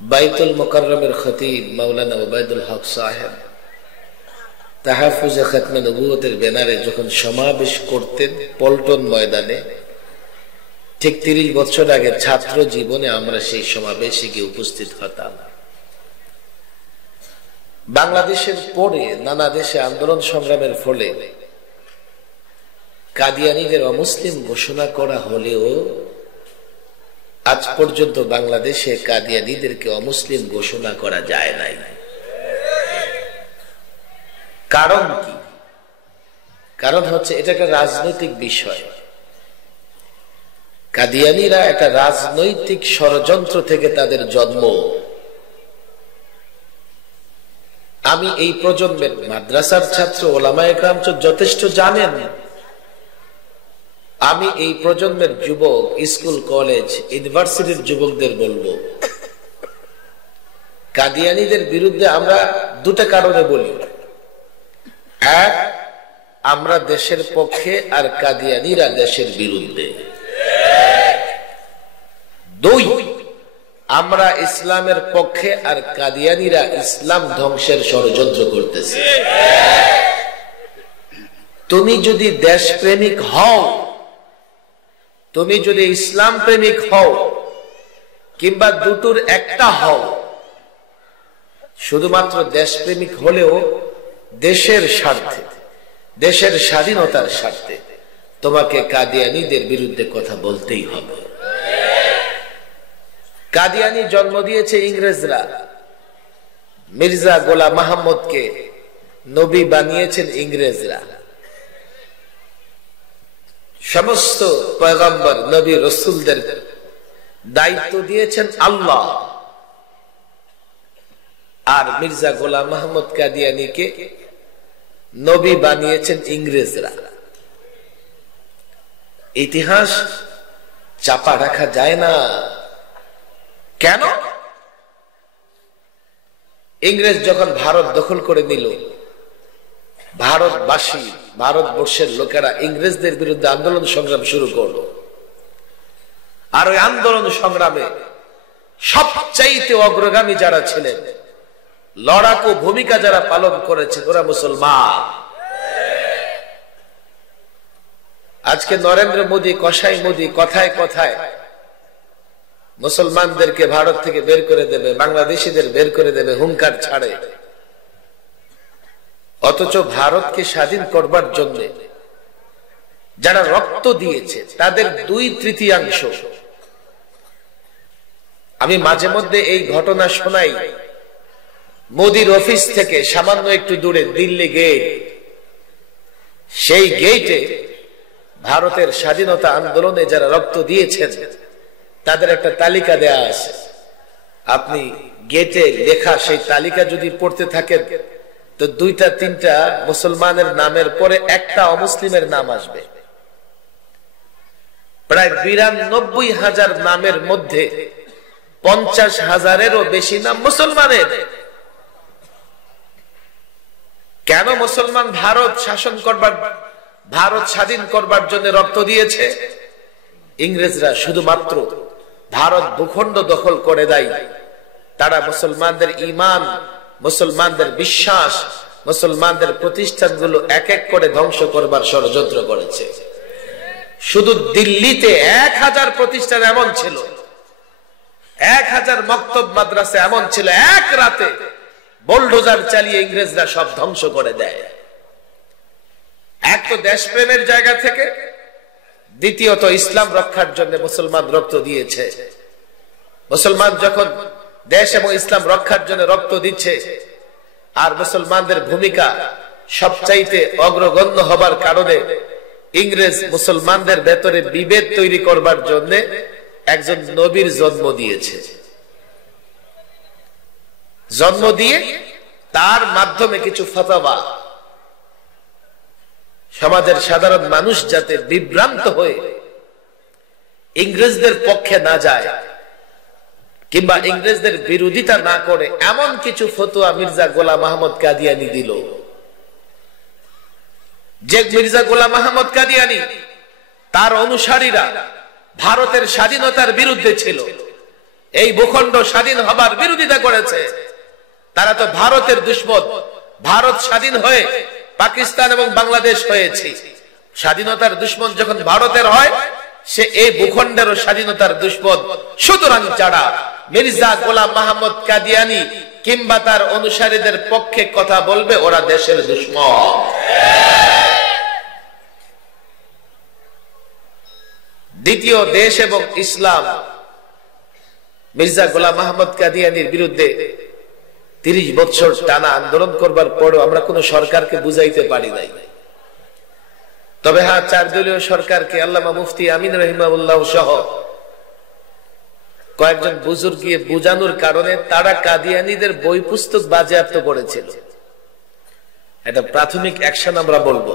বাইতুল মুকাররমের খতিব মাওলানা ওবায়দুল হক সাহেব তাহফুজে খতমে নবুয়তের ব্যানারে যখন সমাবেশ করতেন পল্টন ময়দানে, ঠিক 30 বছর আগে ছাত্র জীবনে আমরা সেই সমাবেশে গিয়ে উপস্থিত হতাম। বাংলাদেশের পরে নানা দেশে আন্দোলন সংগ্রামের ফলে কাদিয়ানীদের অমুসলিম ঘোষণা করা হলেও আজ পর্যন্ত বাংলাদেশে কাদিয়ানীদেরকে অমুসলিম ঘোষণা করা যায় নাই। কারণ কি? কারণ হচ্ছে এটা একটা রাজনৈতিক বিষয়। কাদিয়ানীরা একটা রাজনৈতিক ষড়যন্ত্র থেকে তাদের জন্ম। আমি এই প্রজন্মের মাদ্রাসার ছাত্র ওলামায়ে কেরাম যথেষ্ট জানেন। আমি এই প্রজন্মের যুবক, স্কুল কলেজ ইউনিভার্সিটির যুবকদের বলবো, কাদিয়ানীদের বিরুদ্ধে আমরা দুটো কারণে বলি। এক, আমরা দেশের পক্ষে আর কাদিয়ানীরা দেশের বিরুদ্ধে। দুই, আমরা ইসলামের পক্ষে আর কাদিয়ানীরা ইসলাম ধ্বংসের ষড়যন্ত্র করতেছে। তুমি যদি দেশপ্রেমিক হও, তুমি যদি ইসলাম প্রেমিক হও, কিংবা দুটোর একটা হও, শুধুমাত্র দেশপ্রেমিক হলেও দেশের স্বার্থে, দেশের স্বাধীনতার স্বার্থে তোমাকে কাদিয়ানীদের বিরুদ্ধে কথা বলতেই হবে। কাদিয়ানী জন্ম দিয়েছে ইংরেজরা। মির্জা গোলাম মাহমুদকে নবী বানিয়েছেন ইংরেজরা। সমস্ত পয়গম্বর নবী রাসূলদের দায়িত্ব দিয়েছেন আল্লাহ, আর মির্জা গোলাম মাহমুদ কাদিয়ানীকে নবী বানিয়েছেন ইংরেজরা। ইতিহাস চাপা রাখা যায় না। কেন? ইংরেজ যখন ভারত দখল করে নিল, ভারতবাসী, ভারতবর্ষের লোকেরা ইংরেজদের বিরুদ্ধে আন্দোলন সংগ্রাম শুরু করলো। আর ওই আন্দোলন সংগ্রামে সবচাইতে অগ্রগামী যারা ছিলেন, লড়াকু ভূমিকা যারা পালন করেছে, ওরা মুসলমান। আজকে নরেন্দ্র মোদী, কসাই মোদী কথায় কথায় মুসলমানদেরকে ভারত থেকে বের করে দেবে, বাংলাদেশিদের বের করে দেবে, হুঙ্কার ছাড়ে। অথচ ভারতকে স্বাধীন করবার জন্য যারা রক্ত দিয়েছে তাদের 2/3 আমি মাঝে মধ্যে এই ঘটনা শোনাই। মোদির অফিস থেকে সামান্য একটু দূরে দিল্লি গেট, সেই গেটে ভারতের স্বাধীনতা আন্দোলনে যারা রক্ত দিয়েছেন তাদের একটা তালিকা দেয়া আছে। আপনি গেটে লেখা সেই তালিকা যদি পড়তে থাকেন তো 2-3টা মুসলমানের নামের পরে একটা অমুসলিমের নাম আসবে। প্রায় 92,000 নামের মধ্যে 50,000-এরও বেশি নাম মুসলমানের। কেন মুসলমান ভারত শাসন করবার, ভারত স্বাধীন করবার জন্য রক্ত দিয়েছে? ইংরেজরা শুধুমাত্র ভারত ভূখণ্ড দখল করে দেয়, তারা মুসলমানদের ঈমান, মুসলমানদের বিশ্বাস, মুসলমানদের প্রতিষ্ঠানগুলো এক এক করে ধ্বংস করবার ষড়যন্ত্র করেছে। শুধু দিল্লিতে 1000 প্রতিষ্ঠান এমন ছিল, 1000 মক্তব মাদ্রাসা এমন ছিল, এক রাতে বুলডোজার চালিয়ে ইংরেজরা সব ধ্বংস করে দেয়। এক তো দেশপ্রেমের জায়গা থেকে, দ্বিতীয়ত ইসলাম রক্ষার জন্য মুসলমান রক্ত দিয়েছে। মুসলমান যখন দেশ এবং ইসলাম রক্ষার জন্য রক্ত দিচ্ছে, আর মুসলমানদের ভূমিকা সবচাইতে অগ্রগণ্য হবার কারণে ইংরেজ মুসলমানদের ভেতরে বিভেদ তৈরি করবার জন্য একজন নবীর জন্ম দিয়েছে। জন্ম দিয়ে তার মাধ্যমে কিছু ফতোয়া, সমাজের সাধারণ মানুষ যাতে বিভ্রান্ত হয়ে ইংরেজদের পক্ষে না যায় কিংবা ইংরেজদের বিরোধিতা না করে, এমন কিছু ফতোয়া মির্জা গোলাম মাহমুদ কাদিয়ানী দিল। যে মির্জা গোলাম মাহমুদ কাদিয়ানী, তার অনুসারীরা ভারতের স্বাধীনতার বিরুদ্ধে ছিল, এই ভূখণ্ড স্বাধীন হবার বিরোধিতা করেছে, তারা তো ভারতের দুশমন। ভারত স্বাধীন হয়ে পাকিস্তান এবং বাংলাদেশ হয়েছে। স্বাধীনতার দুশমন যখন ভারতের হয়, সে এই ভূখণ্ডেরও স্বাধীনতার দুশমন। সুতরাং যারা মির্জা গোলাম মাহমুদ কাদিয়ানী কিংবা তার অনুসারীদের পক্ষে কথা বলবে, ওরা দেশের দুশমন। দ্বিতীয়, দেশ এবং ইসলাম মির্জা গোলাম মাহমুদ কাদিয়ানীর বিরুদ্ধে 30 বছর টানা আন্দোলন করবার পরও আমরা কোন সরকারকে বুঝাইতে পারি নাই। তবে হ্যাঁ, 4 দলীয় সরকারকে আল্লামা মুফতি আমিন রহিমাহুল্লাহ সহ কয়েকজন বুজুর্গ গিয়ে বুঝানোর কারণে তারা কাদিয়ানীদের বই পুস্তক বাজেয়াপ্ত করেছিল। এটা প্রাথমিক অ্যাকশন আমরা বলবো।